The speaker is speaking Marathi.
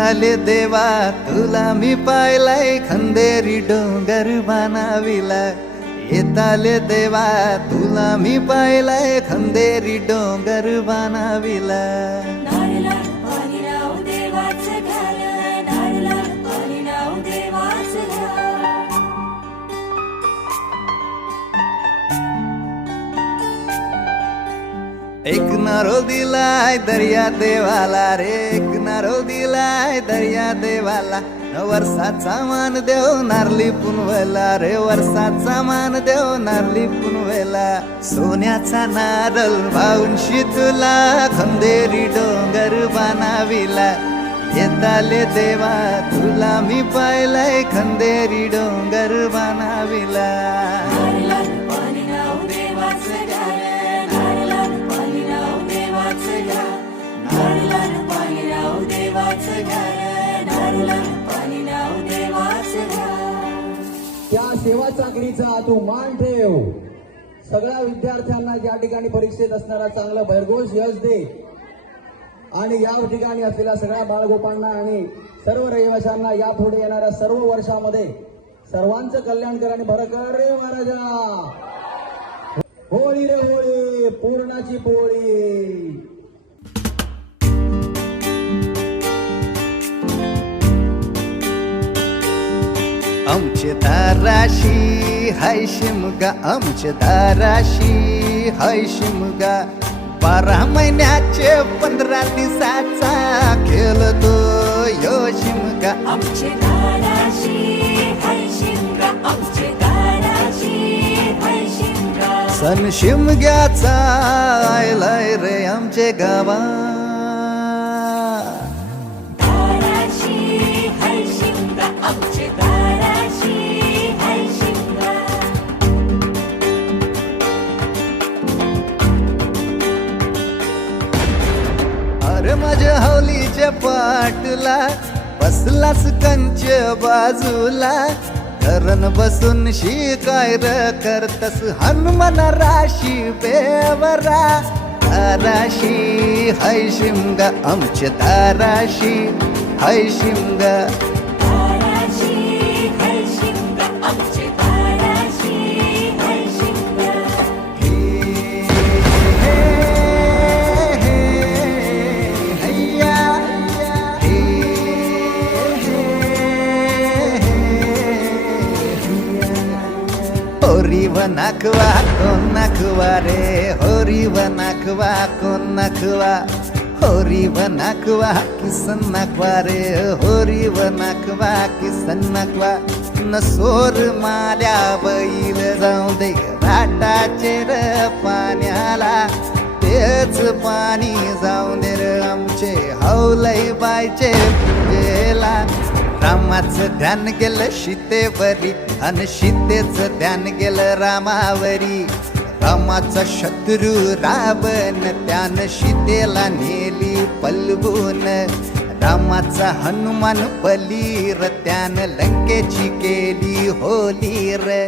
येताले देवा तुला मी पाहिलाय खंदेरी डोंगर बनाविला येताले देवा तुला मी पाहिलाय खंदेरी डोंगर बनाविला एक नारो दिलाय दर्या देवाला रे एक नारो दिलाय दर्या देवाला वर्षाचा मान देव नारली पुनवेला रे वर्षाचा मान देव नारली पुनवेला सोन्याचा नारळ वाहून तुला खंदेरी डोंगर बनाविला येताले देवा तुला मी पाहिलाय खंदेरी डोंगर बनाविला त्या सेवा चाकरीचा तू मान ठेव. सगळ्या विद्यार्थ्यांना या ठिकाणी परीक्षेत असणारा चांगला भरघोस यश दे आणि या ठिकाणी असलेल्या सगळ्या बाळगोपांना आणि सर्व रहिवाशांना यापुढे येणाऱ्या सर्व वर्षामध्ये सर्वांचं कल्याण कर आणि भर कर रे महाराजा. होळी रे होळी पूर्णाची पोळी. आमचे दाराशी हाय शिमगा आमचे दाराशी हाय शिमगा 12 महिन्याचे 15 दिवसाचा खेळतो यो शिमगा आमचे दाराशी हाय शिमगा आमचे दाराशी हाय शिमगा सण शिमग्याचा आयलाय रे आमचे गावा दाराशी हाय शिमगा आमचे दाराशी हाय शिमगा अरे माझ्या हौलीच्या पाटला बसलास कंच बाजूला धरण बसून शिकाय र करतस हनुमान राशी बेवरा दाराशी हाय शिमगा आमच्या दाराशी हाय शिमगा दाराशी हाय शिमगा आमचे दाराशी हाय शिमगा होरी व नाखवा कोण नाखवा रे होरी व नाखवा कोण नाखवा होरी व नाखवा किसन नाखवा रे होरी व नाखवा किसन नाखवा नसोर माल्या बैल जाऊ दे घाटाचे र पाण्याला तेच पाणी जाऊ दे र आमचे हौलई बायचे पूजेला रामाचं ध्यान गेलं सीतेवरी आणि सीतेचं ध्यान गेलं रामावरी रामाचा शत्रू रावण त्यानं सीतेला नेली पलवून रामाचा हनुमान बलीर त्यानं लंकेची केली होली र